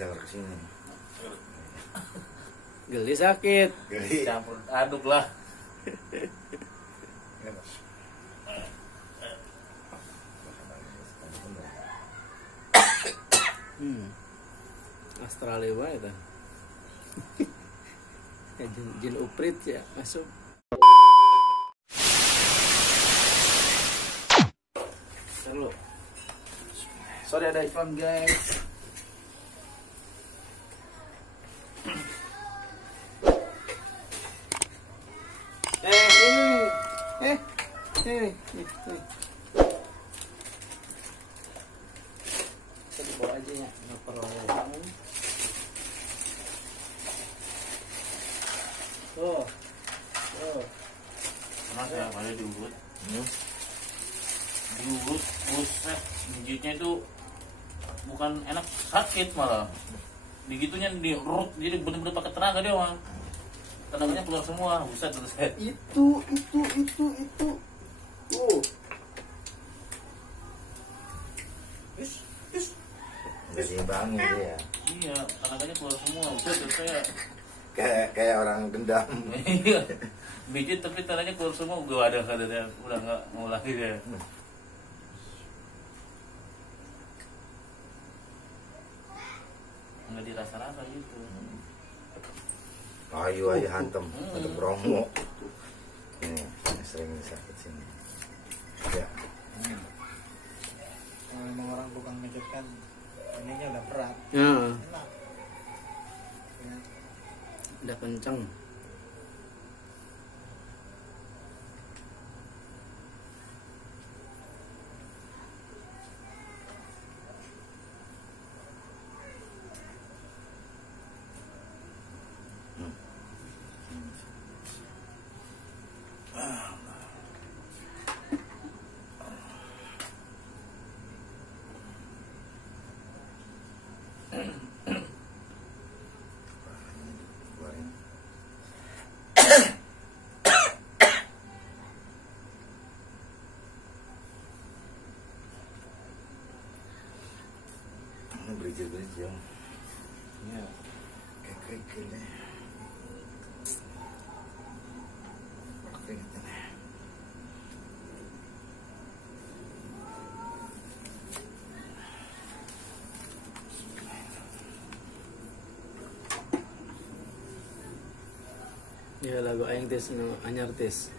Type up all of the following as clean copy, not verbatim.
Jalan ke sini. Geli sakit. Geli. Campur aduk lah. Australia banget ya. Jin uprit ya masuk. Terlalu. Sorry ada iklan guys. Ini. Kita dibawa aja ya, nggak perlu kamu. Tuh. Pernah saya pada diurut. Diurut, buset, mijitnya itu bukan enak, sakit malah. Digitunya diurut, jadi bener-bener pakai tenaga dia mah. Tenaganya keluar semua, buset terus saya. Itu. Nggak seimbangin dia. Iya, tenaganya keluar semua, buset terus saya. Kayak orang dendam. Iya, mijit tapi tenaganya keluar semua, udah ada katanya, udah nggak mau lagi dia. Nggak dirasa-rasa gitu. Ayo aja hantem untuk Bromo. Ini sering sakit sini. Ya. Kalau memang orang tukang mijit kan ininya udah berat. Ya, Enak. Ya. udah kenceng. Keluarin. Ini berjil-berjil. Ya, kayak kerikilnya. Keringetan. Ya lagu aing tes nu anyar tes.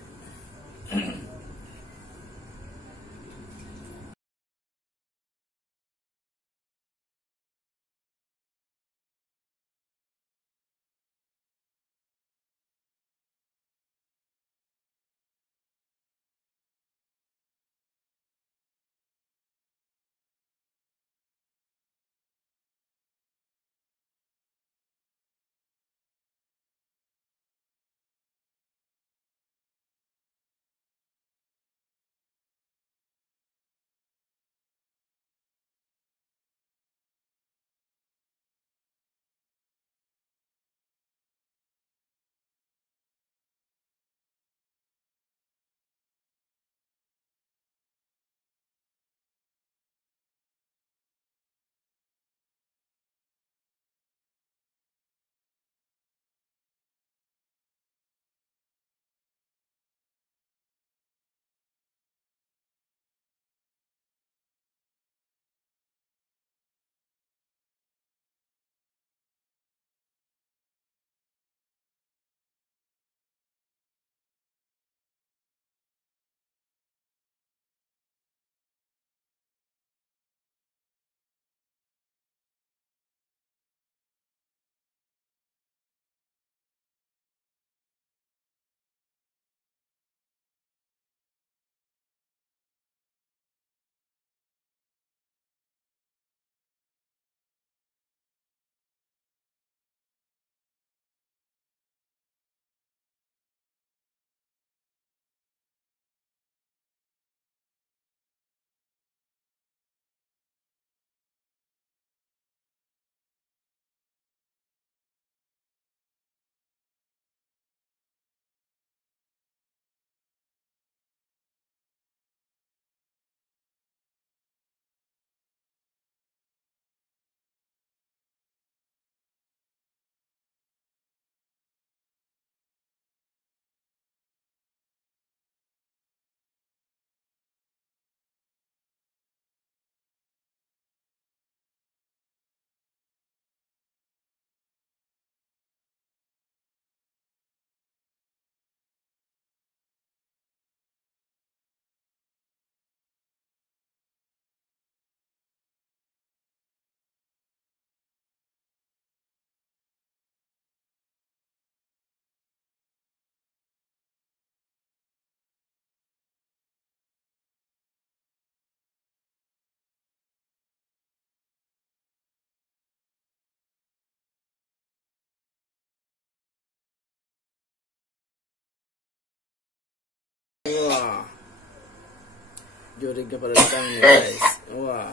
Jurignya pada datang nih guys. Wah.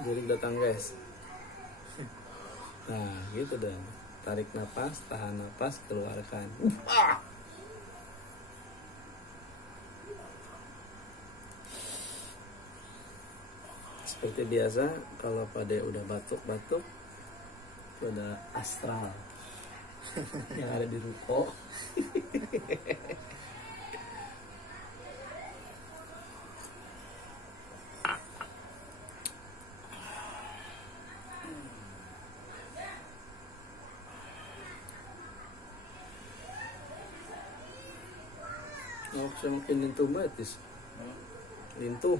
Jurig datang guys. Nah gitu dah. Tarik napas, tahan napas, keluarkan. Seperti biasa, kalau pada udah batuk-batuk, itu ada astral yang ada di ruko. Oh, saya makin lintuh batis. Lintuh.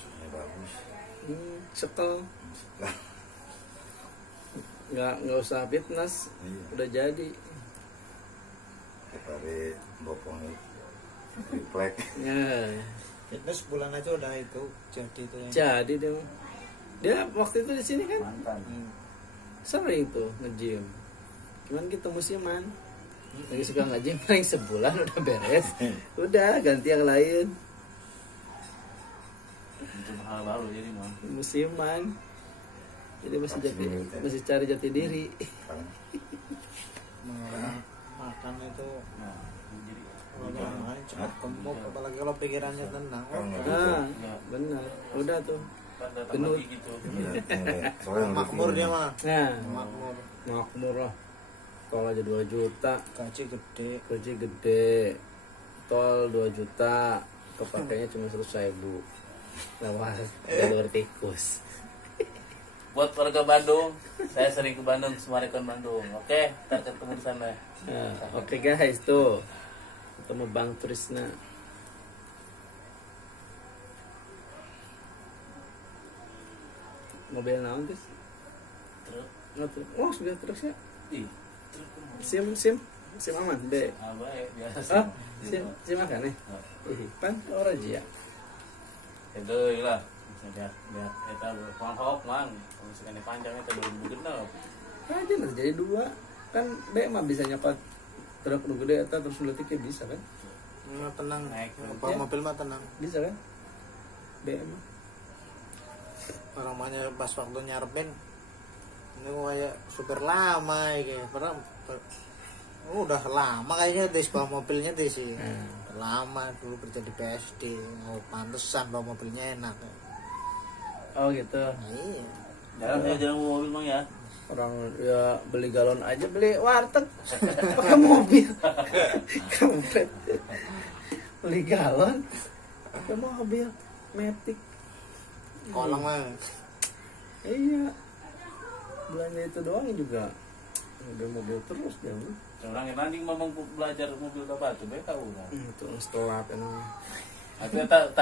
Ini bagus. Sekel. Nggak usah fitness, Iya. udah jadi. Daripada bopong triplek. Ya, Fitness bulan aja udah itu jadi itu yang jadi dia waktu itu di sini kan Mantan. sering tuh nge-gym. Cuman kita musiman. Lagi suka nge-gym paling sebulan udah beres. Udah ganti yang lain. Itu hal baru jadi mah. Musiman. Jadi masih cari jati diri. makan itu Nah, jadi kalau jangan makan cepat gemuk apalagi kalau pikirannya tenang. Ah, benar. Udah tuh. kan datang Gendut. lagi gitu. Makmur dia mah. Nah, Makmur. makmur lah. Tol aja 2 juta. Gaji gede. Gaji gede. Tol 2 juta. Kepakainya cuma 100.000. Lewat jalur tikus. Buat warga Bandung, saya sering ke Bandung, Summarecon Bandung. Oke, ntar ketemu di sana. Nah, oke guys, tuh ketemu Bang Trisna. Mobil naon tis? Truk, Oh sudah terus ya? ih, truk Sim aman B. apa ya biasa. Oh sim akan nih. Ih pan orang aja ya. Itu lah, biar kita berpangkok mang, kalau misalkan panjang itu 2006. Aja nanti jadi 2 kan B mah bisa nyokot truk nu gede eta terus letiknya bisa kan? Mah tenang. Naik. Kalau Ya. mobil mah tenang. Bisa kan? B mah. Orang mahnya pas waktu nyarpin ini kayak super lama ya padahal udah lama kayaknya dis bawa mobilnya dis sih. Lama dulu kerja di PSD, mau pantesan bawa mobilnya enak. Oh gitu. Iya. Jarang bawa mobil mang ya. Orang ya beli galon aja, beli warteg pakai mobil. Kampret. Beli galon pakai mobil Matic. Kolong mah. Iya. Belanja itu doang juga mobil terus dia. Orang yang nanti memang belajar mobil apa tuh, mereka udah. Itu setelah kan. Tapi tak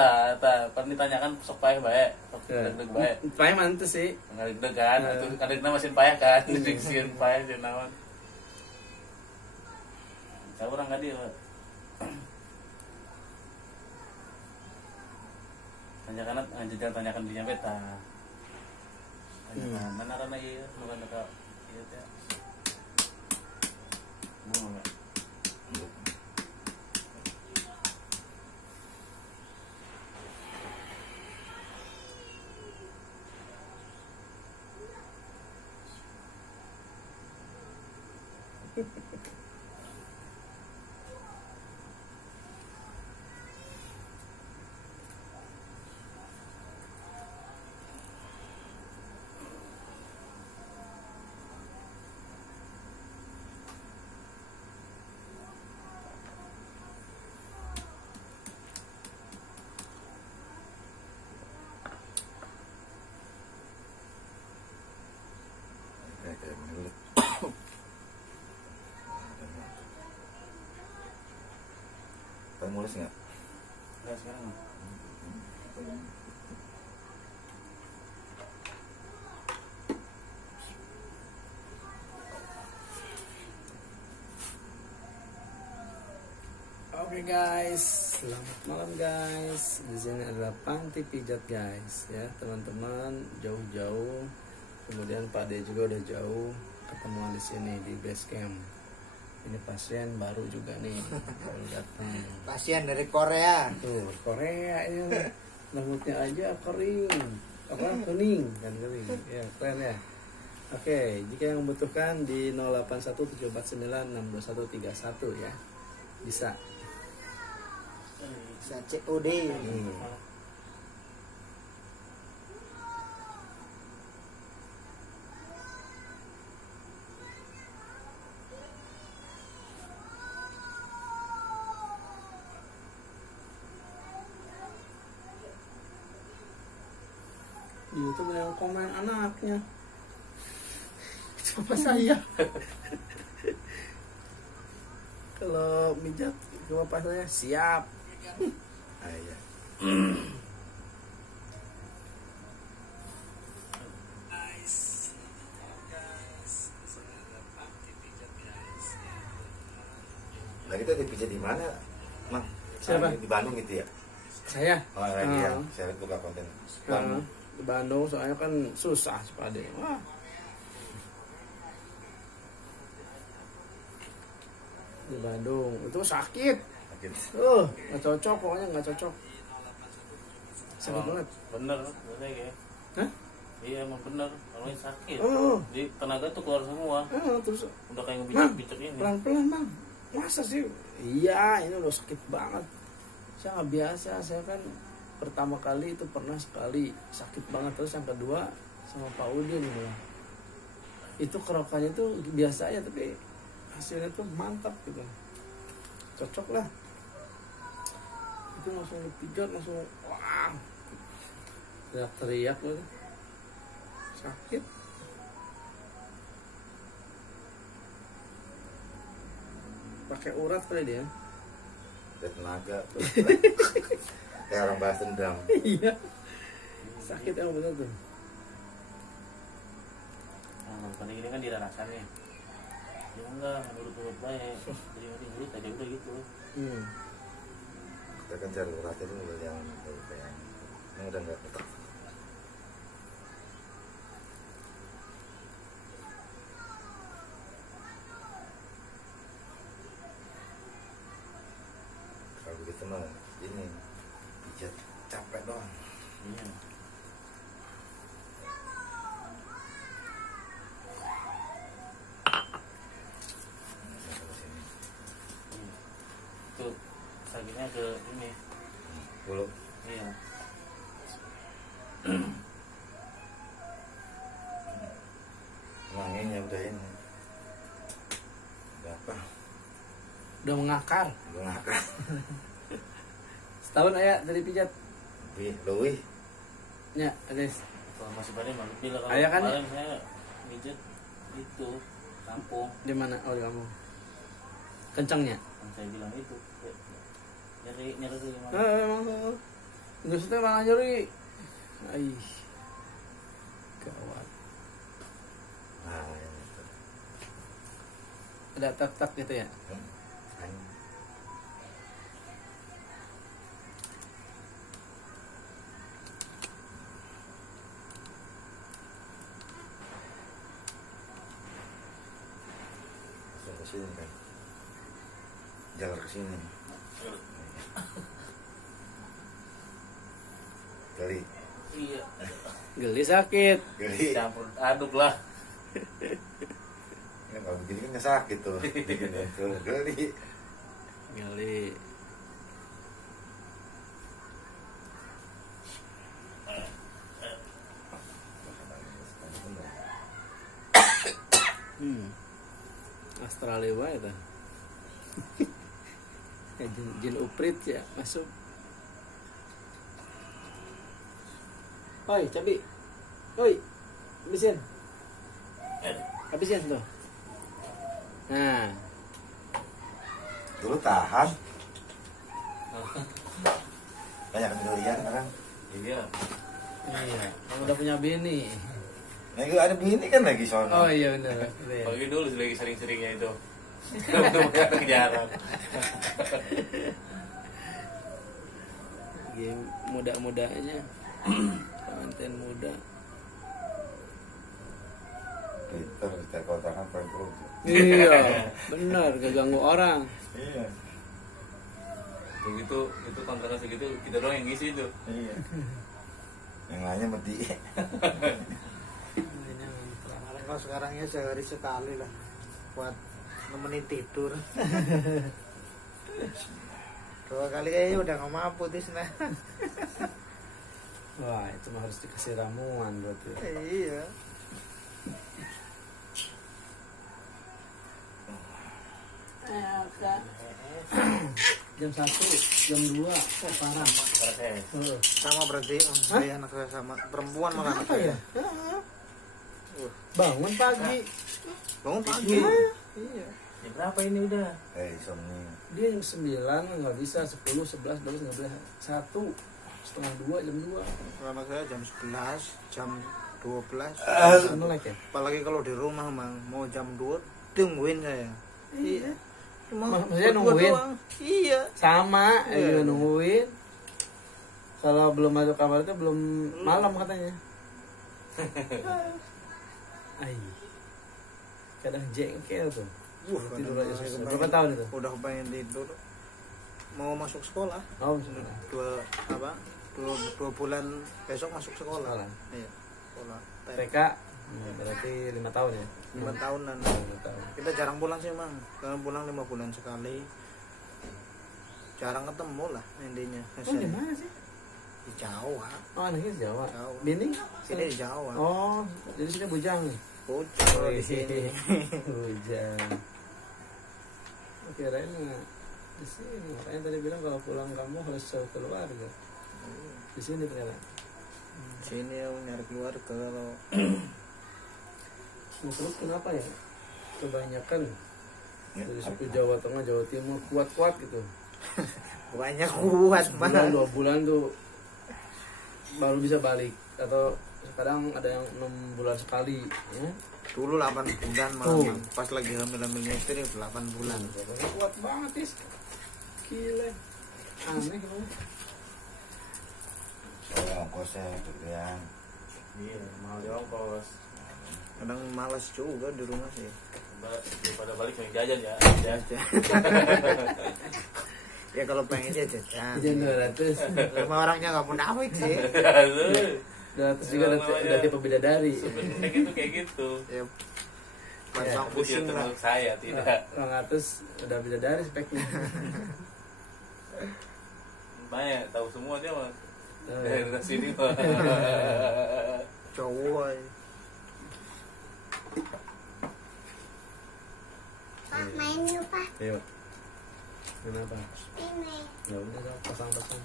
pernah ditanyakan sok payah baik, sok deg baik. Payah mantu sih. Nggak kan, itu kadang mesin payah kan, mesin payah dia nawan. Saya orang nggak dia. Tanyakan dia beta. Tanyakan mana rana iya, bukan dekat iya teh. Bunga nggak? Kayak milik. Kamu mulus nggak? Nggak sekarang. Oke guys, selamat malam guys. Di sini adalah panti pijat guys, ya teman-teman jauh-jauh. Kemudian Pak De juga udah jauh ketemuan di sini di base camp. Ini pasien baru juga nih baru datang. Pasien dari Korea. Tuh Korea ini rambutnya aja kering, apa kuning kan kering. Ya keren ya. Oke, jika yang membutuhkan di 081749623131 ya bisa. Bisa COD. Di YouTube ada yang komen anaknya. Siapa saya? Kalau mijat ke bapak saya siap. Ah, iya. Nah kita dipijat di mana, Mang? Siapa? Di Bandung gitu ya? Saya. Oh lagi ya, saya lihat buka konten. Bandung. Di Bandung soalnya kan susah sepade. Wah. Di Bandung itu sakit. Sakit. Nggak cocok pokoknya nggak cocok. Sakit banget. Bener ya. Hah? Iya emang bener, kalau sakit. Oh. Jadi tenaga tuh keluar semua. Terus Udah kayak Bang, ngebicak-bicak ini. pelan-pelan bang. Masa sih? Iya, ini udah sakit banget. Saya nggak biasa. Saya kan pertama kali itu pernah sekali sakit banget, terus yang kedua sama Pak Udin gitu. Itu kerokannya tuh biasa aja tapi hasilnya tuh mantap gitu. Cocok lah. Itu langsung dipijat langsung wah. Teriak-teriak gitu. Sakit. Pakai urat kali dia. Ada tenaga tuh. Kayak orang balas dendam. Iya. Sakit emang bener tuh. Nah, bukan ini kan diranasan nih. Ya enggak, menurut baik. Jadi ngurut aja udah gitu. Kita kan cari uratnya dulu yang kayak ini udah nggak ketek. Kalau begitu mah ini pijat capek doang. Iya. Sampai sini. Itu sakitnya ke ini. Bulu. Iya. Manggenya udah ini. Udah apa? Udah mengakar. Udah ngakak. Setahun ayah dari pijat. Lui. Ya, guys. Kalau masih pada malu bila kalau Ayah kan- kemarin saya mijit itu kampung Di mana? Oh, di kamu. Kencangnya. yang saya bilang itu nyeri di mana? Emang. Enggak suka malah nyeri. Aih. Gawat. Nah, ini tuh. Ada tak-tak gitu ya. Ayo. Langsung ke sini kan. Jalan ke sini. Geli. Iya. Geli sakit. Geli. Campur aduk lah. Ya, kalau begini kan nggak sakit tuh. Begini tuh geli. Geli. Australia wae ta. Jin uprit ya masuk. Oi, cabi. Oi. Habisin. Habisin tuh. Nah, Dulu tahan. Banyak pembelian kan. Iya. iya, kamu udah punya bini. Nah, itu ada bini kan lagi soalnya. Oh iya benar. Iya. Pagi dulu lagi sering-seringnya itu. Untuk jarang. Game muda-mudanya. Pengantin muda. Peter kita kotakan paling perut. Iya, benar, gak ganggu orang. Iya. Begitu itu kontrakan segitu kita doang yang ngisi tuh. Iya. Yang lainnya mati. Kalau sekarang ya sehari sekali lah buat nemenin tidur. 2 kali kayaknya udah nggak mampu Tisna. Wah, itu mah harus dikasih ramuan berarti. Iya. Jam 1, jam 2, parah. Sama berarti saya anak saya sama perempuan malah anak Apa saya. ya? Bangun pagi. Bangun pagi. Iya. Ya berapa ini udah? Insomnia. Dia yang 9 nggak bisa, 10, 11, 12 nggak boleh. 1, setengah 2, jam 2. Kalau anak saya jam 11, jam 12. Melek ya? Apalagi kalau di rumah mang mau jam 2 tungguin saya. Iya. Cuma Maksudnya berdua nungguin? doang. Iya. Sama, Iya. juga nungguin. Kalau belum masuk kamar itu belum malam katanya. Ay. Kadang jengkel tuh. Tidur aja susah. Berapa tahun itu? Udah pengen tidur. Mau masuk sekolah. Oh, sebentar. 2 bulan besok masuk sekolah. Sekolah. Iya. Sekolah. TK berarti 5 tahun ya? 5 tahunan. 5 tahun. Kita jarang pulang sih mang. Karena pulang 5 bulan sekali. Jarang ketemu lah intinya. Oh, di mana sih? Di Jawa. Oh, anaknya di Jawa. Jawa. Bini? Sini di Jawa. Oh, jadi sini bujang nih. Bocor kalau di sini. Bujang. Kirain nggak di sini. Makanya tadi bilang kalau pulang kamu harus jauh keluarga. Di sini ternyata. Sini aku nyari keluarga kalau Nah, terus kenapa ya? Kebanyakan Ya, dari suku Jawa Tengah, Jawa Timur kuat-kuat gitu. banyak kuat Bulan, mah. 2 bulan tuh baru bisa balik, atau sekarang ada yang 6 bulan sekali ya. Dulu 8 bulan malah Oh. Mang. Pas lagi hamil-hamilnya istri 8 bulan. Kuat banget is, gila, aneh loh. Soalnya ongkosnya gedean. Iya, mahal di ongkos. Kadang malas juga di rumah sih. Daripada balik main jajan ya. Jajan. Ya kalau pengen jajan. Jajan 200, Sama orangnya nggak mau duit sih. 200 juga udah tipe bidadari. Sebenarnya kayak gitu. Ya. Pas Ya, bang Itu pusing dia lah. termasuk saya tidak. 200 udah bidadari speknya. Banyak tahu semua dia mah. Oh, Dari ya. sini mah. Cowok aja. Pak, main yuk, Pak. Yuk. Kenapa? Ini. Ya udah dong, pasang-pasang.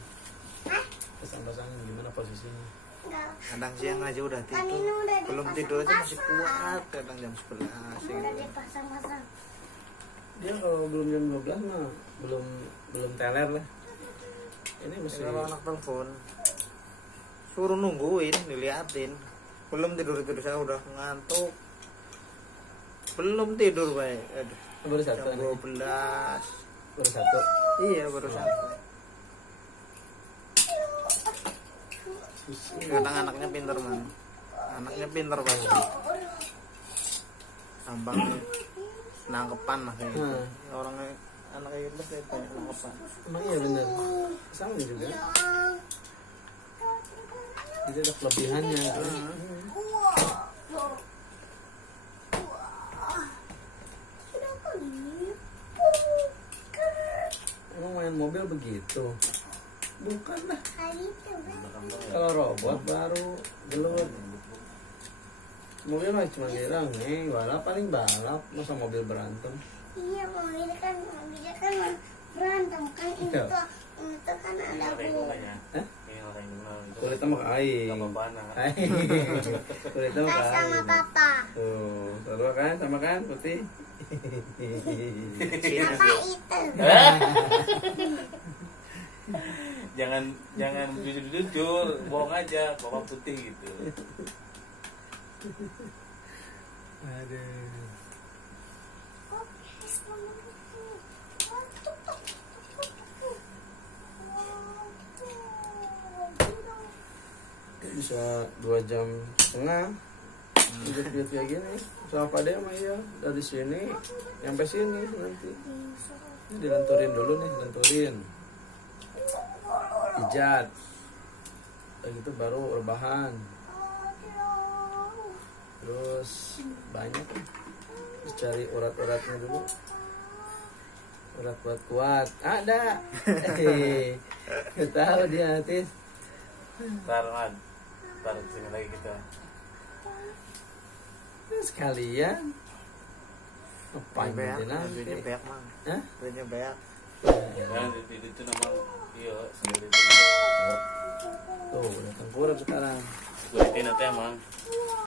Hah? Pasang-pasang gimana posisinya? Enggak. Kadang siang aja udah Kan ini tidur. udah Belum dipasang-pasang. tidur aja masih kuat. Kadang jam 11 Udah gitu. dipasang-pasang. Dia kalau belum jam 12 mah belum teler lah. Ini Ya, mesti kalau anak telepon suruh nungguin, diliatin. Belum tidur saya udah ngantuk. Belum tidur baik. Aduh, baru satu jam anaknya. 12. Baru satu. Iya baru satu. Kadang anaknya pinter man. Anaknya pinter pasti. Gampang nangkepan lah kayak gitu. Orangnya anak kayak gitu pasti banyak nangkepan. Emang iya benar. Sama juga. Jadi ada kelebihannya. Emang main mobil begitu? Bukan lah. Kalau robot baru gelut. Mobil mah cuma bilang nih balap paling balap, masa mobil berantem. Iya, mobilnya kan berantem kan ini Iya. tuh kan ada Orang bu. Indonesianya. Hah? Ini orang Indonesia. Kulitnya mah kain. Sama panas. Kulitnya mah Pas sama kain. papa. Tuh, taruh kan sama kan putih. Papa itu. jangan jujur, bohong aja, bapak putih gitu. Aduh. Bisa 2,5 jam Pijat-pijat kayak gini. Sama Pak De mah iya dari sini sampai sini nanti. Ini dilenturin dulu nih, lenturin. Pijat. Kayak gitu baru rebahan. Terus banyak nih. Terus cari urat-uratnya dulu. Urat kuat ada. Gak tahu dia Tis. Ntar kesini lagi kita. Sekalian ngapain Beak, nanti? duitnya beak mang. Hah? Duitnya beak. Ya itu nama iya sendiri Tuh udah tengkurap sekarang. gue nanti emang